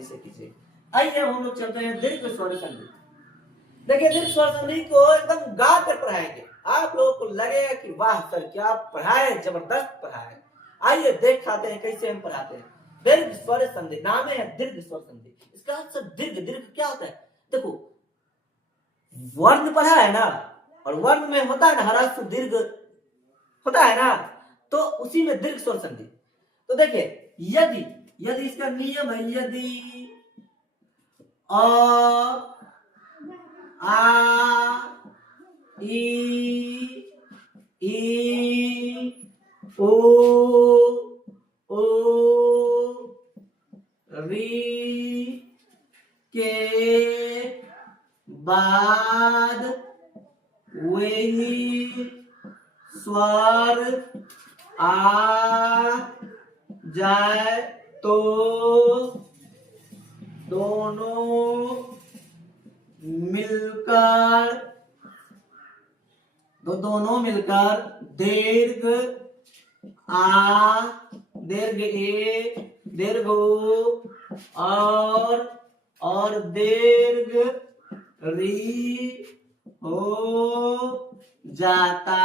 इसे कीजिए। आइए हम लोग चलते हैं दीर्घ स्वर संधि। देखिए दीर्घ स्वर संधि को एकदम गा कर पढ़ाएंगे, आप लोगों को लगेगा कि वाह सर क्या पढ़ाए, जबरदस्त पढ़ाए। आइए देख खाते हैं कैसे हम पढ़ाते हैं। दीर्घ स्वर संधि, नाम है दीर्घ स्वर संधि। इसका अर्थ दीर्घ, दीर्घ क्या होता है? देखो वर्ण पढ़ा है ना, और वर्ण में होता है ना ह्रस्व दीर्घ होता है ना, तो उसी में दीर्घ स्वर संधि। तो देखिए यदि, यदि इसका नियम है, यदि अ आ ई ओ री के बाद वही स्वर आ जाए तो दोनों मिलकर दीर्घ आ, दीर्घ ए, दीर्घ ओ और दीर्घ री हो जाता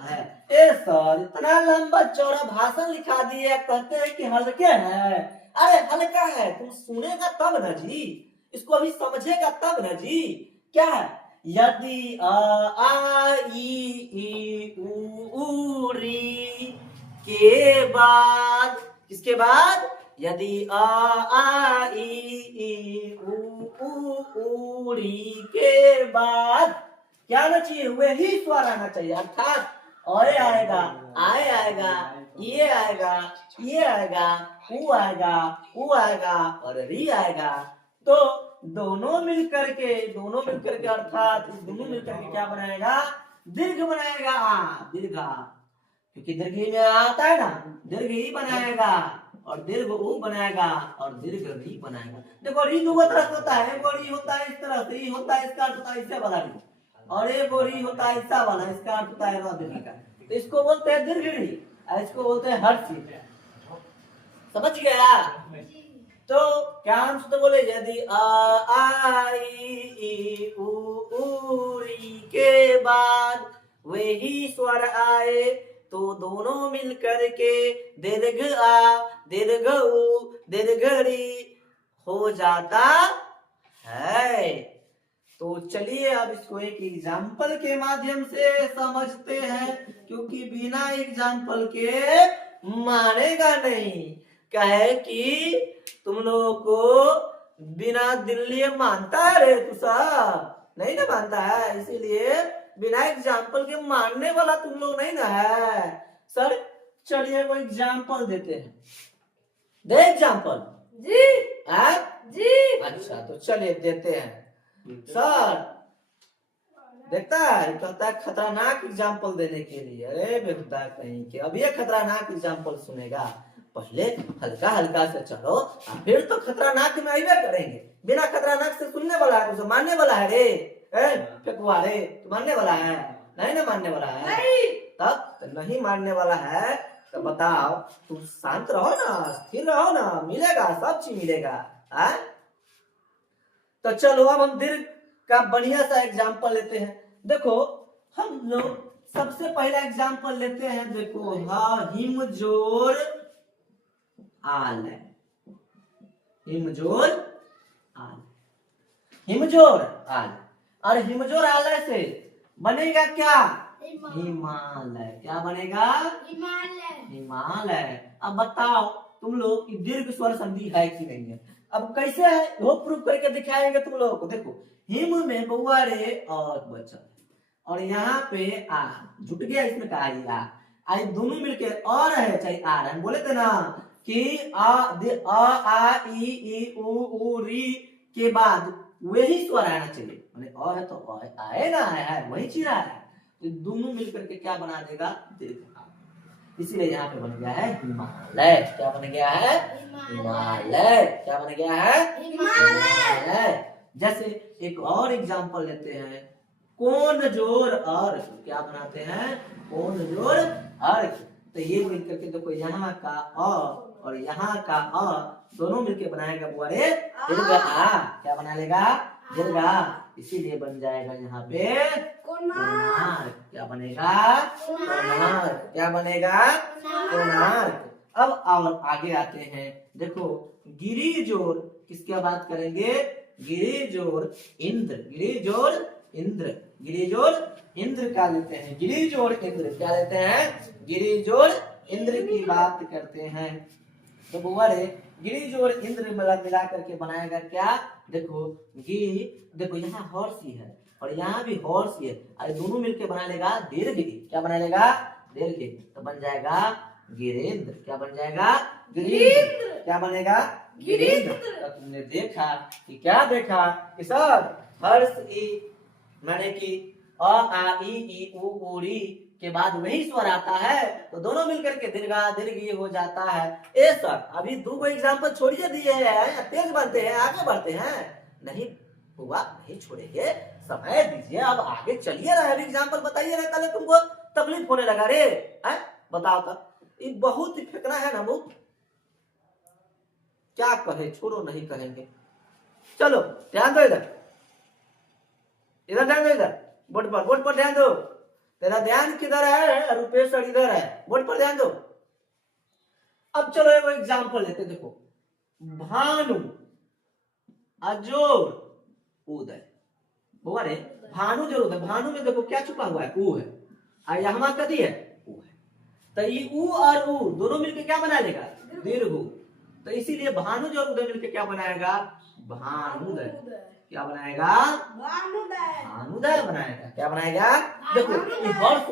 है। ए सर इतना लंबा चौड़ा भाषण लिखा दिए, कहते हैं कि हल्के है। अरे हल्का है, तुम सुनेगा तब ना जी, इसको अभी समझेगा तब ना जी। क्या है? यदि आ ई ऊ री के बाद, किसके बाद? यदि आ ई ऊ री के बाद क्या आना चाहिए? वही स्वर आना चाहिए, अर्थात और आएगा, आए आएगा, ये आएगा, ये आएगा, ऊ आएगा, ऊ आएगा और री आएगा। तो दोनों मिलकर के अर्थात दोनों मिलकर के क्या बनाएगा? दीर्घ बनाएगा, दीर्घा, क्योंकि दीर्घ ही में आता है ना, दीर्घ ही बनाएगा और दीर्घ ऊ बनाएगा और दीर्घ री बनाएगा। देखो री दो तरह से होता है, एगो री होता है इस तरह से, री होता है इसका अर्थ होता है इससे वाला री, और एगो री होता है ऐसा वाला, इसका अर्थ होता है दीर्घ का। तो इसको बोलते हैं दीर्घ री, इसको बोलते हैं हर्ष। समझ गया? तो क्या हम तो बोले, यदि आ ई ऊ री के बाद वही स्वर आए तो दोनों मिलकर के दीर्घ आ, दीर्घ ऊ, दीर्घ री हो जाता है। तो चलिए अब इसको एक एग्जाम्पल के माध्यम से समझते हैं, क्योंकि बिना एग्जाम्पल के मानेगा नहीं। कहे कि तुम लोगों को बिना दिल्ली मानता है रे, तू सब नहीं ना मानता है, इसीलिए बिना एग्जाम्पल के मानने वाला तुम लोग नहीं ना है। सर चलिए वो एग्जाम्पल देते हैं, दे एग्जाम्पल जी। जी अच्छा तो चलिए देते हैं। सर देखता है, कहता है खतरनाक एग्जाम्पल देने के लिए। अरे बेटा कहीं के, अब ये खतरनाक एग्जाम्पल सुनेगा, पहले हल्का हल्का से चलो, फिर तो खतरनाक में आइए करेंगे। बिना खतरनाक से सुनने वाला है तो मानने वाला है रे, फेकुआ रे, तो मानने वाला है नहीं ना, मानने वाला है नहीं। तब तो नहीं मानने वाला है तो बताओ, तुम शांत रहो ना, स्थिर रहो ना, मिलेगा सब चीज मिलेगा। तो चलो अब हम दीर्घ का बढ़िया सा एग्जाम्पल लेते हैं। देखो हम लोग सबसे पहला एग्जाम्पल लेते हैं, देखो हिमजोर आल, हिमजोर आल, हिमजोर आल, और हिमजोर आलय से बनेगा क्या? हिमालय। क्या बनेगा? हिमालय, हिमालय। अब बताओ तुम लोग की दीर्घ स्वर संधि है कि नहीं है? अब कैसे है वो प्रूफ करके दिखाएंगे तुम लोगों को। देखो हिम में बउआ रे और बचल, और यहाँ पे आ जुट गया, इसमें कहा आ, आई दोनों मिलके और है चाहे आ रहा है। बोले थे ना कि आ ई ऊ री के बाद वही स्वर आना चाहिए, मैंने अ है तो आए ना, है वही चीज है, तो दोनों मिलकर के क्या बना देगा? दीर्घ। इसीलिए यहाँ पे बन गया है हिमालय। क्या बन गया है? हिमालय। क्या बन गया है? हिमालय। जैसे एक और एग्जांपल लेते हैं, कोण जोड़ अर्घ। क्या बनाते हैं? कोण जोड़ अर्घ। तो ये मिलकर के देखो, यहाँ का अ और यहाँ का अ दोनों मिलके बनाएगा बुआ रे दीर्घ आ, क्या बना लेगा दीर्घ आ, इसीलिए बन जाएगा यहाँ पे कोणार्क। क्या बनेगा कोणार्क, क्या बनेगा कोणार्क। अब और आगे आते हैं, देखो गिरिजोर किसकी बात करेंगे, गिरिजोर इंद्र, गिरिजोर इंद्र, गिरिजोर इंद्र क्या लेते हैं, गिरिजोर इंद्र क्या लेते हैं, गिरिजोर इंद्र की बात करते हैं। तो बुआ रे गिरिजोर इंद्र मिला करके बनाएगा क्या, देखो देखो यहाँ हॉर्स ही है और यहाँ भी हॉर्स ही है, अरे दोनों मिलके बना लेगा दीर्घ, क्या बना लेगा दीर्घ, तो बन जाएगा गिरेंद्र। क्या बन जाएगा गिरेंद्र, क्या बनेगा गिरेंद्र। तो तुमने देखा कि क्या देखा कि सब हर्ष ई माने कि अ आ ई उ री के बाद वही स्वर आता है, तो दोनों मिलकर के दीर्घा दीर्घ ये हो जाता है। ए सर अभी दो एग्जांपल छोड़िए दिए हैं, तेज बनते हैं आगे बढ़ते हैं, नहीं हुआ नहीं छोड़ेंगे, समय दीजिए, अब आगे चलिए रहा है, एग्जांपल बताइए रहे, कल तुमको तकलीफ होने लगा रे है? बताओ तो ये बहुत ही फेंकना है ना, बहुत क्या कहे, छोड़ो नहीं कहेंगे। चलो ध्यान दो, इधर इधर ध्यान दो, इधर बोर्ड पर ध्यान दो, तेरा ध्यान किधर है, रुपेश सर इधर है, बोर्ड पर ध्यान दो। अब चलो एक एग्जांपल लेते, देखो भानु अजोर उदय, बुआ रे भानु जो उदय, भानु में देखो क्या छुपा हुआ है, ऊ है, और यहाँ कदी है ऊ है, तो ये ऊ और ऊ दोनों मिलकर क्या बना लेगा दीर्घ, तो इसीलिए भानु जो उदय मिलकर क्या बनाएगा भानुदय, क्या बनाएगा भानुदय बनाएगा, क्या बनाएगा, देखो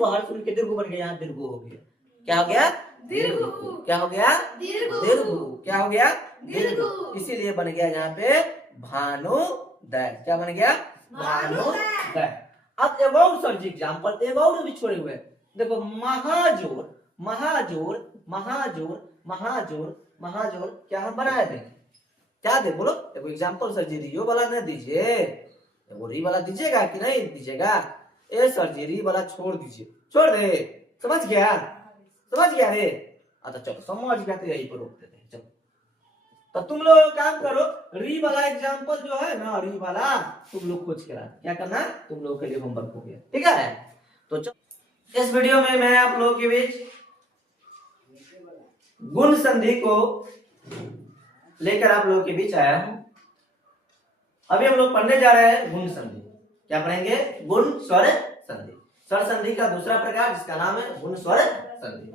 हर्ष मिलकर दीर्घ बन गया, यहाँ दीर्घ हो गया, क्या हो गया दीर्घ, क्या हो गया दीर्घ, क्या हो गया दीर्घ, इसीलिए बन गया यहाँ पे भानुदय, क्या बन गया भानुदय। अब एक और सर जी एग्जांपल, एक और भी छोड़े हुए, देखो महाजोर महाजोर महाजोर महाजोर महाजोर, क्या हम बनाए देंगे, क्या दे बोलो, देखो एग्जांपल सर जी रियो वाला नहीं दीजिए, वो री वाला दीजिएगा कि नहीं दीजिएगा, ए सर जी री वाला छोड़ दीजिए, छोड़ दे, समझ गया रे, अच्छा चलो समझ गया, तो यही पर रोक देते हैं, चलो तो तुम लोग काम करो, री वाला एग्जांपल जो है ना, री वाला तुम लोग खोज के ला, क्या करना तुम लोग के लिए होमवर्क हो गया, ठीक है। तो चलो इस वीडियो में मैं आप लोगों के बीच गुण संधि को लेकर आप लोगों के बीच आया हूं। अभी हम लोग पढ़ने जा रहे हैं गुण संधि, क्या पढ़ेंगे गुण स्वर संधि, स्वर संधि का दूसरा प्रकार जिसका नाम है गुण स्वर संधि।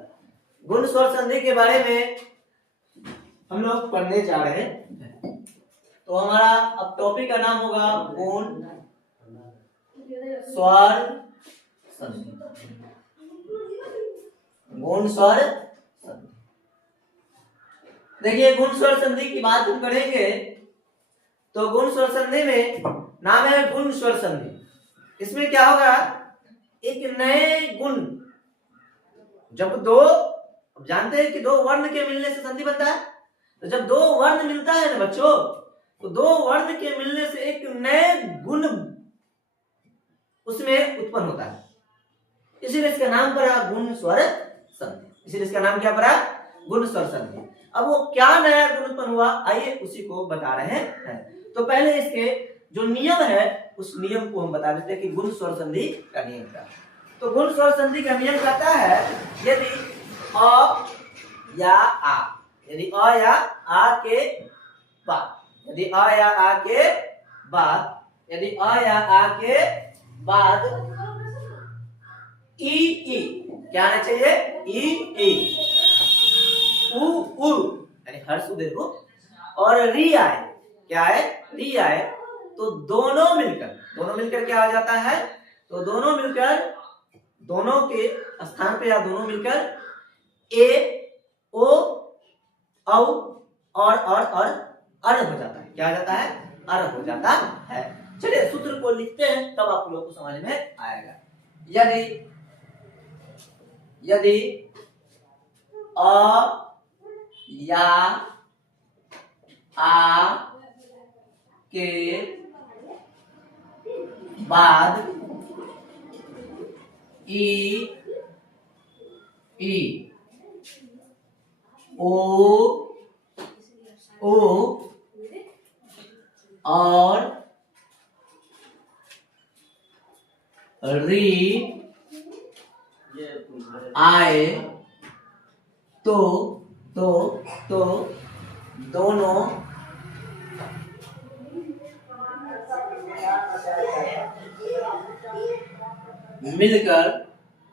गुण स्वर संधि के बारे में हम लोग पढ़ने जा रहे हैं, तो हमारा अब टॉपिक का नाम होगा गुण स्वर संधि, गुण स्वर संधि। देखिए गुण स्वर संधि की बात हम करेंगे, तो गुण स्वर संधि में नाम है गुण स्वर संधि। इसमें क्या होगा, एक नए गुण, जब दो, जानते हैं कि दो वर्ण के मिलने से संधि बनता है, तो जब दो वर्ण मिलता है ना बच्चों, तो दो वर्ण के मिलने से एक नए गुण उसमें उत्पन्न होता है, इसीलिए इसका नाम पड़ा गुण स्वर संधि, इसीलिए इसका नाम क्या पड़ा गुण स्वर संधि। अब वो क्या नया गुण उत्पन्न हुआ, आइए उसी को बता रहे हैं। तो पहले इसके जो नियम है उस नियम को हम बता देते हैं कि गुण स्वर संधि का नियम क्या है। तो गुण स्वर संधि का नियम कहता है, यदि अ या आ, यदि अ या आ के बाद, यदि अ या आ के बाद, यदि अ या आ के बाद ई ई क्या आना चाहिए, ई ई, उ उ यानी हर्ष दीर्घ, और री आए, क्या है री आए, तो दोनों मिलकर क्या आ जाता है, तो दोनों मिलकर, दोनों के स्थान पे या दोनों मिलकर ए ओ औ और अर हो जाता है, क्या आ जाता है अर हो जाता है। चलिए सूत्र को लिखते हैं, तब आप लोगों को समझ में आएगा। यदि अ या आ के बाद ई ई ओ ओ और री आए तो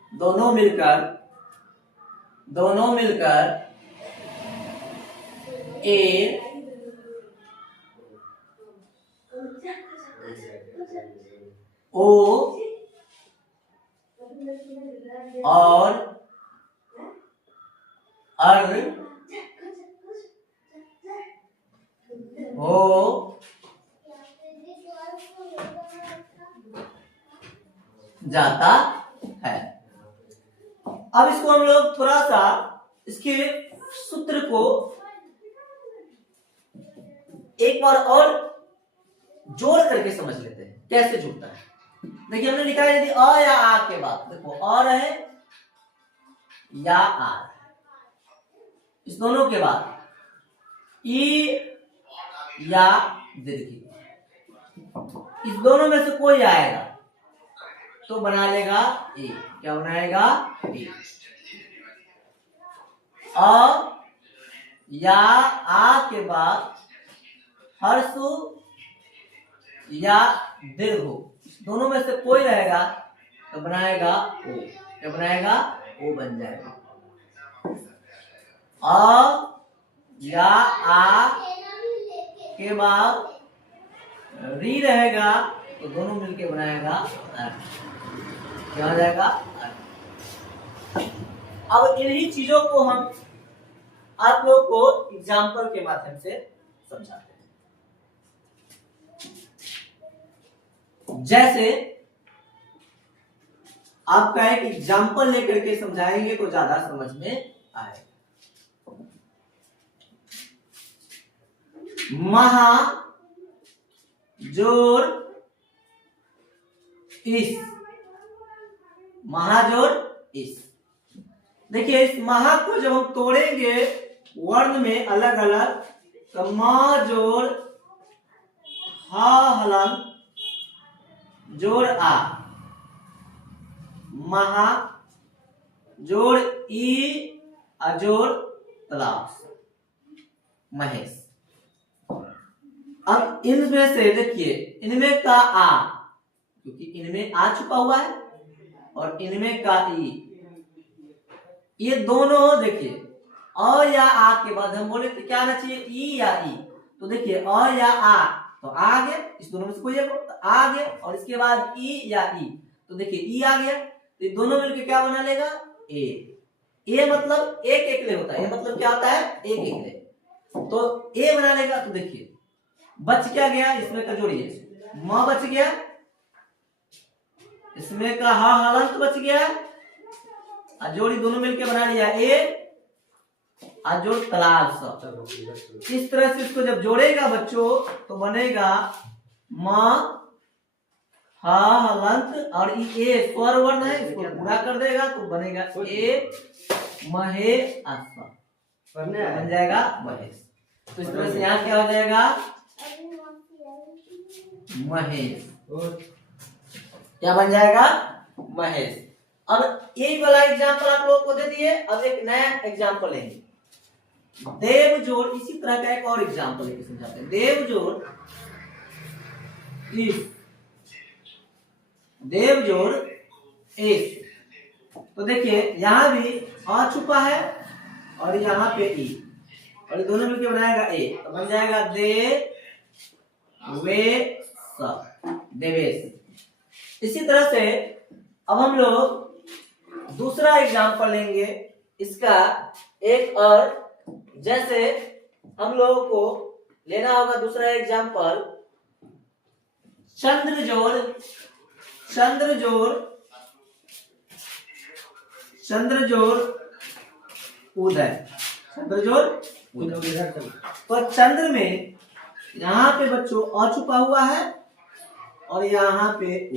दोनों मिलकर ए ओ और अर हो जाता है। अब इसको हम लोग थोड़ा सा इसके सूत्र को एक बार और जोड़ करके समझ लेते हैं कैसे जुड़ता है। देखिए हमने लिखा है यदि अ या आ के बाद, देखो अ रहे या आ रहे, इस दोनों के बाद ई या दीर्घ, इस दोनों में से कोई आएगा तो बना लेगा ए। क्या बनाएगा? ए। अ या आ के बाद हर्षु या दीर्घ, दोनों में से कोई रहेगा तो बनाएगा ओ। क्या बनाएगा? ओ बन जाएगा। अ या आ के बाद री रहेगा तो दोनों मिलके बनाएगा अर। क्या हो जाएगा? अर। अब इन्हीं चीजों को हम आप लोग को एग्जाम्पल के माध्यम से समझाते हैं। जैसे आपका एक एग्जाम्पल लेकर के समझाएंगे तो ज्यादा समझ में आएगा। महा जोड़ इस, महाजोड़ इस। देखिए इस महा को जब हम तोड़ेंगे वर्ण में अलग अलग, तो म जोड़ हा हलन जोड़ आ, महा जोड़ ई अजोड़ तलाश, महेश। अब इनमें से देखिए इनमें का आ, क्योंकि इनमें आ छुपा हुआ है, और इनमें का ई, ये दोनों देखिए अ या आ के बाद हम बोले तो क्या आना चाहिए? ई या ई। तो देखिए अ या आ तो आ गया, इस दोनों में से कोई एक तो आ गया, और इसके बाद ई या ई, तो देखिए ई आ गया, तो ये दोनों मिलकर क्या बना लेगा? ए। ए मतलब एक एक ले होता है, ए मतलब क्या होता है? एक एक ले, तो ए बना लेगा। तो देखिए बच क्या गया? इसमें का जोड़िए, म बच गया, इसमें का हा हलंत बच गया, जोड़ी दोनों मिलके बना लिया ए अजोड़ तलाश। इस तरह से इसको जब जोड़ेगा बच्चों तो बनेगा म हा हलंत और ए स्वर वर्ण है, इसको पूरा कर देगा तो बनेगा ए महे आसपा, बन जाएगा महेश। तो इस तरह से यहाँ क्या हो जाएगा? महेश। क्या बन जाएगा? महेश। अब यही वाला एग्जाम्पल आप लोगों को दे दिए, अब एक नया एग्जाम्पल लेंगे। देव जोड़, इसी तरह का एक और एग्जाम्पल लेके समझाते हैं। देव जोड़ इस, देव जोड़ इस, तो देखिए यहां भी आ छुपा है और यहाँ पे ई, और दोनों मिलकर बनाएगा ए, तो बन जाएगा दे वे स, देवेश। इसी तरह से अब हम लोग दूसरा एग्जाम्पल लेंगे इसका एक और। जैसे हम लोगों को लेना होगा दूसरा एग्जाम्पल चंद्र जोड़, चंद्र जोड़, चंद्र जोड़ उदय, चंद्र जोड़ उदय। तो चंद्र में यहाँ पे बच्चों अ छुपा हुआ है और यहाँ पे उ,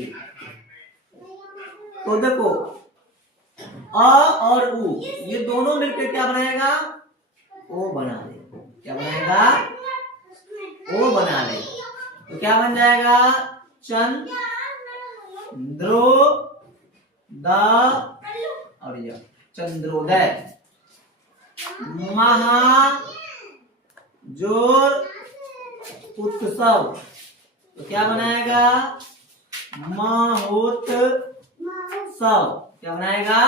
तो देखो अ और उ ये दोनों मिलकर क्या बनाएगा? ओ बना देगा। क्या बनाएगा? ओ बना ले तो क्या बन जाएगा? चंद्रोदय। महाजोर उत्सव तो क्या बनाएगा? महोत्सव। क्या बनाएगा?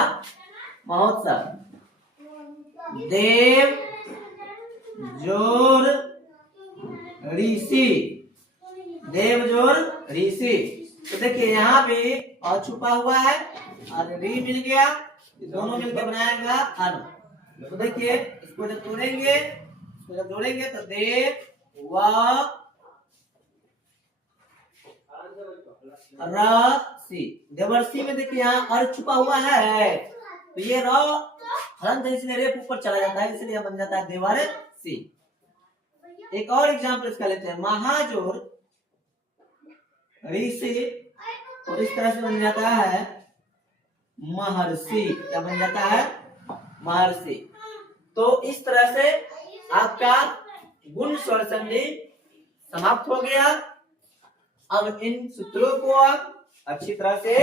महोत्सव। देव जोर ऋषि। देव जोर ऋषि तो देखिए यहाँ पे और छुपा हुआ है और री मिल गया, दोनों मिलकर बनाएगा अन। तो देखिए इसको जब जोड़ेंगे तो देव व रसी। देवर्षि में देखिए यहाँ अर्थ छुपा हुआ है तो ये र हलंत इसलिए रेप ऊपर चला जाता है, इसलिए बन जाता है देवर्षि। एक और एग्जांपल इसका लेते हैं। महाजोर ऋषि और इस तरह से बन जाता है महर्षि। क्या बन जाता है? महर्षि। तो इस तरह से आपका गुण स्वर संधि समाप्त हो गया। अब इन सूत्रों को आप अच्छी तरह से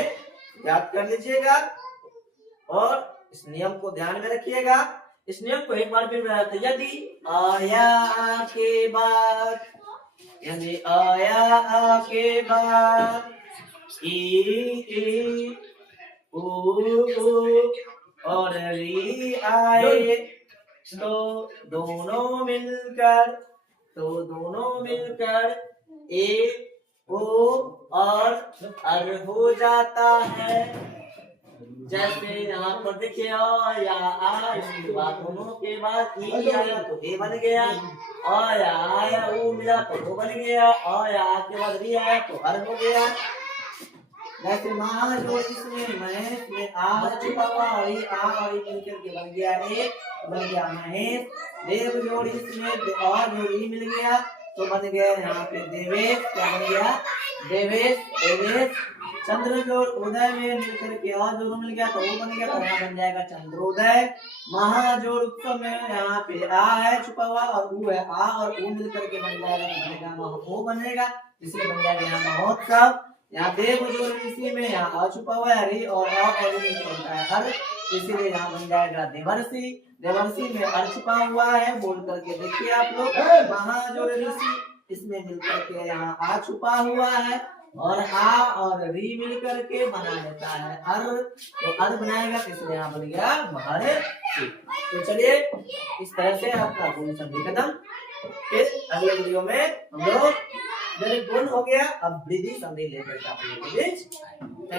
याद कर लीजिएगा और इस नियम को ध्यान में रखिएगा। इस नियम को एक बार फिर यदि आया के बाद ई उ और री आए तो दोनों मिलकर ए ओ और अर हो जाता है। जैसे यहाँ पर देखिए या आ, इसके बाद दोनों के बाद ई आया तो ए बन गया, आया ऊ मिला तो ओ बन गया, आया के बाद री आया तो अर हो गया। जैसे महाजोर इसमें महेश में आ छुपा हुआ और ये आ और ये मिलकर के बन गया ए, बन गया महेश। देव जोड़ इसमें और जो ई मिल गया तो बन गया यहाँ पे देवेश। क्या बन गया? देवेश। चंद्र जोड़ उदय में मिलकर के और जोड़ मिल गया तो वो बन गया, तो यहाँ बन जाएगा चंद्रोदय। महाजोड़ उत्सव में यहाँ पे आ है छुपा हुआ और ऊ है, आ और ऊ मिलकर के बन जाएगा तो बनेगा महो बनेगा, इसलिए बन जाएगा यहाँ महोत्सव। यहाँ देव जोड़ ऋषि में यहाँ आ छुपा हुआ है हरि और बनता है हर, इसीलिए यहाँ बन जाएगा देवर्षि। देवर्षि में अर्थ छुपा हुआ है, बोल करके देखिए आप लोग। महाजोड़ ऋषि इसमें मिलकर के यहाँ आ छुपा हुआ है और आ और री मिलकर के बना देता है अर, तो अर बनाएगा इसलिए यहाँ बन गया महर्षि। तो चलिए इस तरह से आपका गुण संधि खत्म। फिर अगले वीडियो में हम लोग गुण हो गया, अब वृद्धि संधि लेकर के आप लोगों के बीच। Thank you.